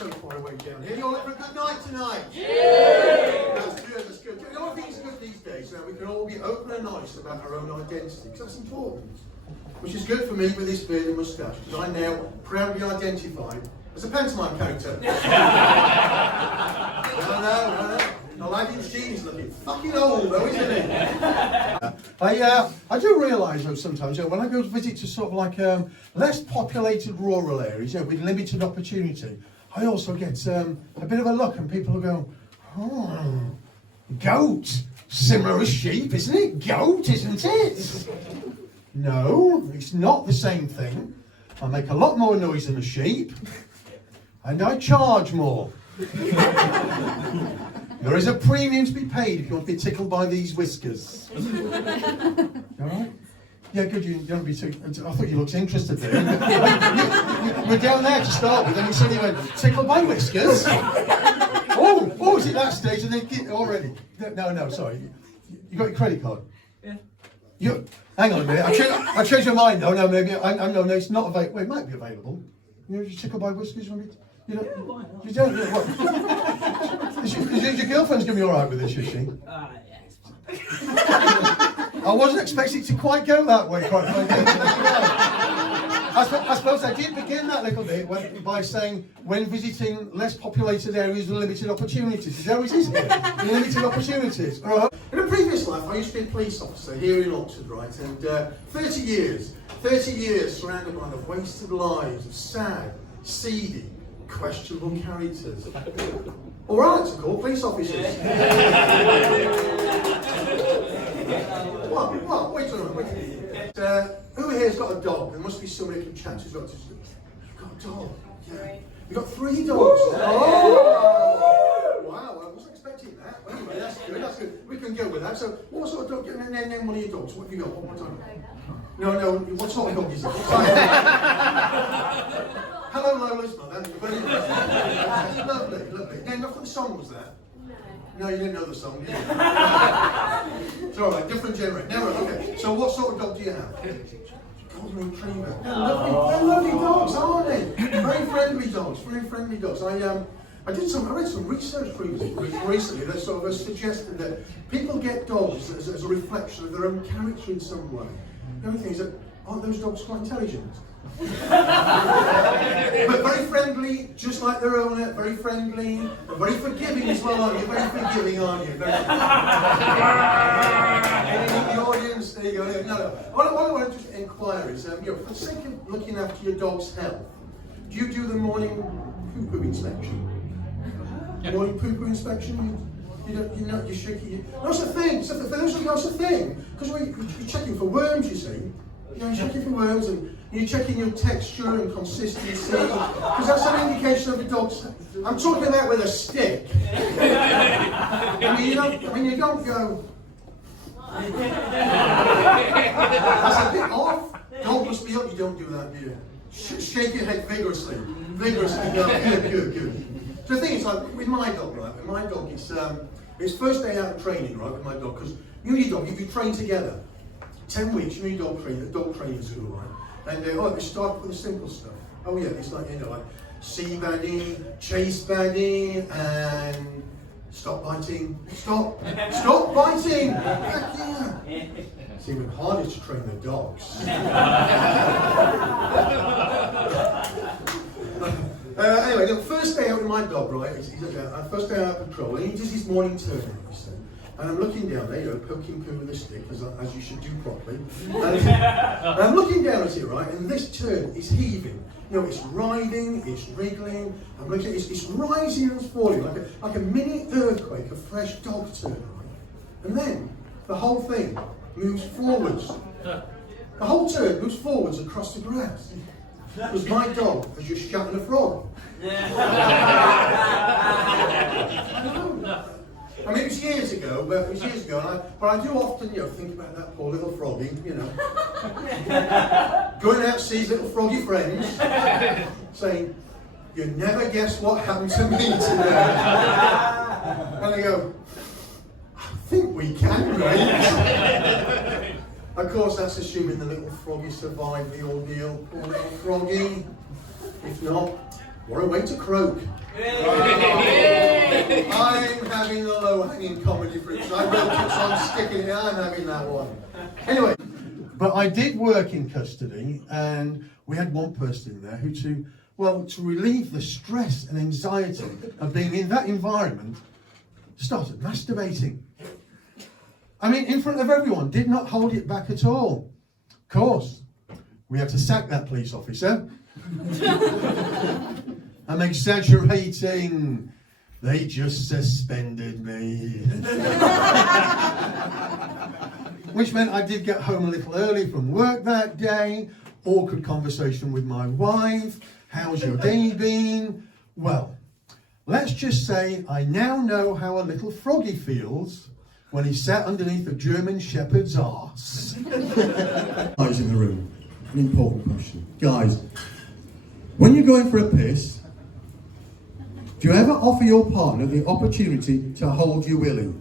so far away down here. You all have a good night tonight? Yeah! That's good, that's good. You know what I think is good these days? We can all be open and honest about our own identity, because that's important. Which is good for me with this beard and moustache, because I now proudly identify as a pantomime character. No. Aladdin's genie's looking fucking old though, isn't he? I do realise though sometimes, when I go to visit to sort of like less populated rural areas, with limited opportunity, I also get a bit of a look and people will go, oh, goat, similar as sheep, isn't it? Goat, isn't it? No, it's not the same thing. I make a lot more noise than a sheep, and I charge more. There is a premium to be paid if you want to be tickled by these whiskers. Alright? Yeah, good, you don't be too... I thought you looked interested there. We're down there to start with, and you suddenly went, tickled by whiskers? Oh, is it that stage? And then already? No, sorry. You got your credit card? Yeah. Hang on a minute, I changed my mind. No, maybe, no, it's not available. Well, it might be available. You tickled by whiskers, you want me to... You don't. What? Is your girlfriend's gonna be all right with this, is she? Yes. I wasn't expecting it to quite go that way. I suppose I did begin that little bit by saying when visiting less populated areas with limited opportunities. Is that what it is here? Limited opportunities. All right. In a previous life, I used to be a police officer here in Oxford, right? And 30 years surrounded by the wasted lives of sad, seedy, questionable characters. Or I like to call police officers. What? Wait a minute. Who here's got a dog? There must be somebody who can chat who's got to. You've got a dog? Yeah. You've got 3 dogs? Oh! Wow, I wasn't expecting that. Well, anyway, that's good. We can go with that. So, what sort of dog? Name one of your dogs. What have you got? One more time. No, what sort of dog is it? Hello, Lola's mother. Lovely. Named after the song, was that? No, you didn't know the song, did you? It's alright, different generation. Now, okay. So what sort of dog do you have? Golden Retriever. They're lovely dogs, aren't they? Very friendly dogs. I read some research recently that sort of suggested that people get dogs as a reflection of their own character in some way. The only thing is that, aren't those dogs quite intelligent? But very friendly, just like their owner, very friendly, and very forgiving as well, aren't you? Very forgiving, aren't you? Very the audience, there you go. No. What I want to just inquire is, for the sake of looking after your dog's health, do you do the morning poo-poo inspection? Morning poo-poo inspection? You're shaking. That's a thing. That's a thing. Because you're checking for worms, you see. You're checking for worms and you're checking your texture and consistency. Because that's an indication of the dog's. I'm talking about with a stick. You don't go. That's a bit off. Dog must be up. You don't do that, do you? Shake your head vigorously. No, good. So the thing is, like with my dog, right? With my dog, it's first day out of training, right? With my dog, because you and your dog, if you train together, 10 weeks, you and your dog training school, right? And they start with the simple stuff. Oh yeah, it's like like see baddie, chase baddie, and stop biting. Stop biting. Heck yeah. It's even harder to train the dogs. Anyway, the first day out with my dog, right? First day out patrol, and he does his morning turn, you see. And I'm looking down there, poking poo with a stick, as you should do properly. And I'm looking down at it, right? And this turn is heaving. It's writhing, it's wriggling. I'm looking at it's rising and falling like a mini earthquake, a fresh dog turn, right? And then the whole thing moves forwards. The whole turn moves forwards across the grass. Because my dog has just shot at a frog. I mean, it was years ago, but I do often, think about that poor little froggy, Going out to see his little froggy friends, saying, "You never guess what happened to me today." And they go, "I think we can, right?" Of course, that's assuming the little froggy survived the ordeal. Poor little froggy. If not, What a way to croak. I'm having the low-hanging comedy fruits. I will keep on sticking it. I'm having that one. Anyway, but I did work in custody, and we had one person in there who, to relieve the stress and anxiety of being in that environment, started masturbating. I mean, in front of everyone, did not hold it back at all. Of course, we had to sack that police officer. I'm exaggerating. They just suspended me. Which meant I did get home a little early from work that day. Awkward conversation with my wife. How's your day been? Well, let's just say I now know how a little froggy feels when he's sat underneath a German shepherd's arse. Guys in the room, an important question. Guys, when you're going for a piss, do you ever offer your partner the opportunity to hold your willy?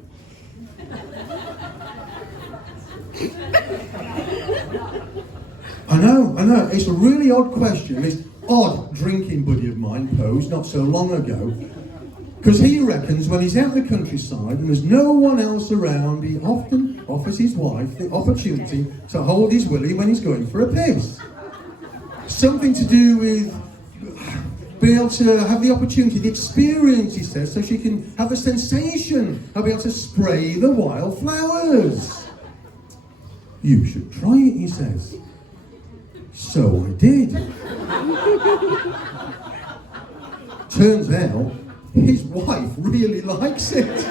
I know, it's a really odd question. This odd drinking buddy of mine posed not so long ago, because he reckons when he's out in the countryside and there's no one else around, he often offers his wife the opportunity to hold his willy when he's going for a piss. Something to do with being able to have the opportunity, the experience, he says, so she can have the sensation of being able to spray the wildflowers. You should try it, he says. So I did. Turns out, his wife really likes it.